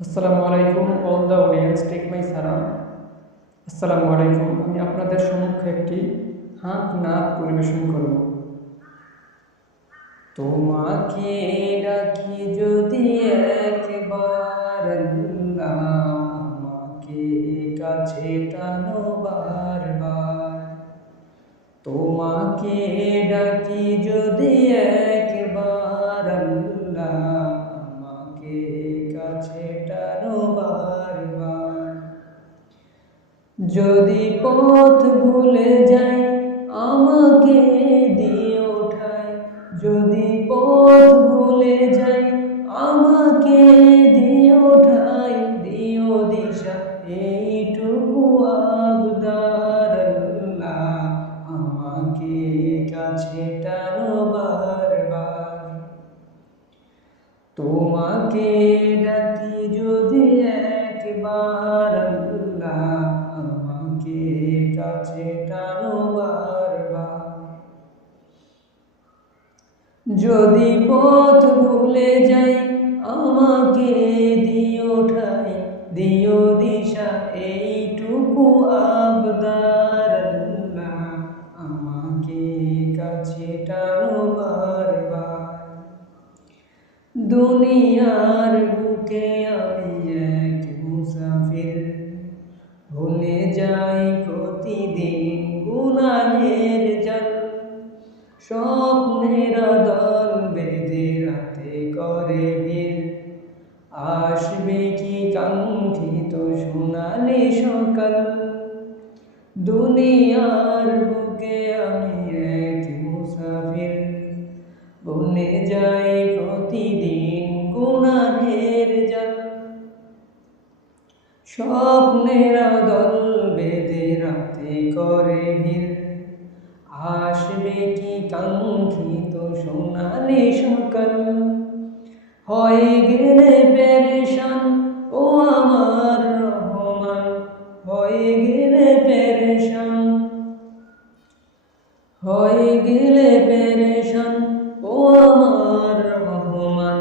আসসালামু আলাইকুম all the audience take my সালাম। আসসালামু আলাইকুম। আমি আপনাদের সম্মুখে একটি হাঁক নাচ পরিবেশন করব। তোমাকে ডাকি যদি একবার আল্লাহ, আমাকে কাছে টানো বারবার। তোমাকে ডাকি যদি একবার আল্লাহ, আমাকে কাছে টানো বারবার। যদি পথ ভুলে যাই আমাকে দিও ঠাই, যদি পথ ভুলে যাই আমাকে দিও ঠাই, দিও দিশা এইটুকু আবদার আল্লাহ, আমাকে কাছে টানো বারবার। তোমাকে ডাকি যদি একবার আল্লাহ, আমাকে কাছে টানো বারবার। যদি পথ ভুলে যাই আমাকে দিও ঠাই, দিও দিশা এইটুকু আবদার আল্লাহ, আমাকে কাছে টানো বারবার। দুনিয়ার বুকে আমি এক মুসাফির, ভুলে যাই প্রতিদিন গুনাহের জাল। স্বপ্নেরা দল বেঁধে রাতে করে ভিড়, আসবে কি কাঙ্ক্ষিত সোনালি সকাল। দুনিয়ার বুকে আমি এক মুসাফির, ভুলে যাই প্রতিদিন গুনাহের জাল। স্বপ্নেরা দল বেঁধে রাতে করে ভিড়, আসবে কি কাঙ্ক্ষিত সোনালি সকাল। হয়ে গেলে পেরেশান ও আমার রহমান, হয়ে গেলে পেরেশান, হয়ে গেলে পেরেশান ও আমার রহমান।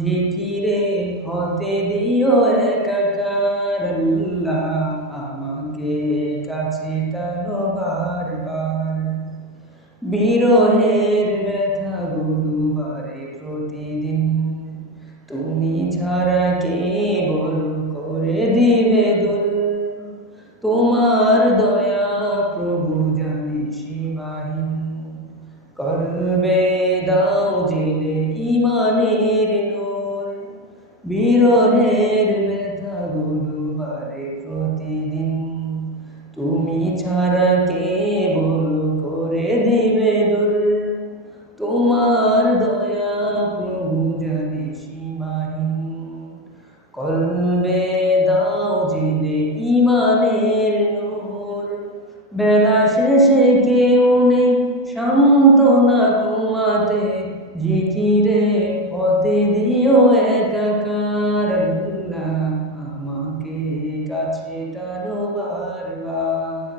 জিকিরে হতে দিও একাকার আল্লাহ, আমাকে কাছে টানো বারবার। বিরহের ব্যথা গুরুবারে প্রতিদিন, তুমি ছাড়া কে বল করে দিবে দূর। তোমার দয়া প্রভু জানি সীমাহীন, কলবে দাও জেলে ইমানের নূর। বিরহের ব্যথা গুরুবারে প্রতিদিন, তুমি ছাড়া কে বল করে দিবে দূর। তোমার দয়া প্রভু জানি সীমাহীন, কলবে দাও জেলে ইমানের নূর। বেলা শেষে কেউ নেই সান্ত্বনা তোমাতে, জিকিরে হতে দিও একাকার আল্লাহ, আমাকে কাছে টানো বারবার।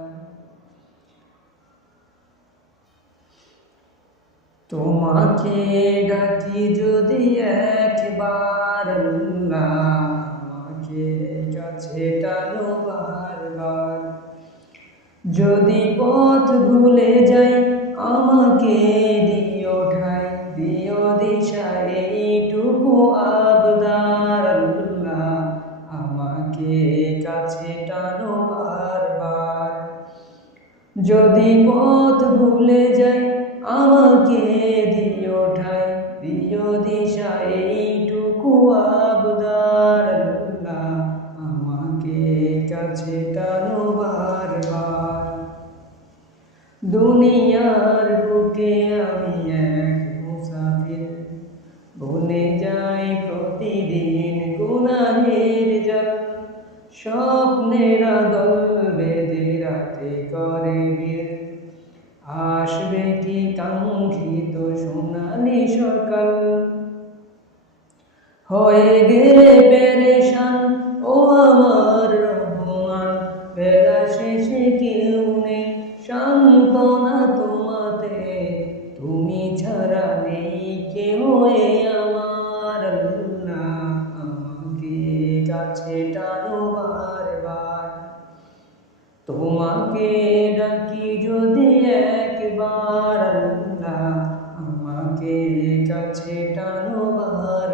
তোমাকে ডাকি যদি একবার আল্লাহ, আমাকে কাছে টানো বারবার। যদি পথ ভুলে যাই আমাকে দিও ঠাই, দিও দিশা এইটুকু আবদার আল্লাহ, আমাকে কাছে টানো বারবার। যদি পথ ভুলে যাই আমাকে দিও ঠাই, দিও দিশা এইটুকু আবদার আল্লাহ, আমাকে কাছে টানো বারবার। দুনিয়ার বুকে আমি এক মুসাফির, ভুলে যাই প্রতিদিন গুনাহের জাল। স্বপ্নেরা দল বেঁধে রাতে করে ভিড়, আসবে কি কাঙ্ক্ষিত সোনালি সকাল। হয়ে গেলে পেরেশান ও আমার রহমান, বেলা শেষে কেউ নেই সান্ত্বনা তোমাতে, তুমি ছাড়া নেই কেউ আমার আল্লাহ, আমাকে কাছে টানো বারবার। তোমাকে ডাকি যদি একবার আল্লাহ, আমাকে কাছে টানো বারবার।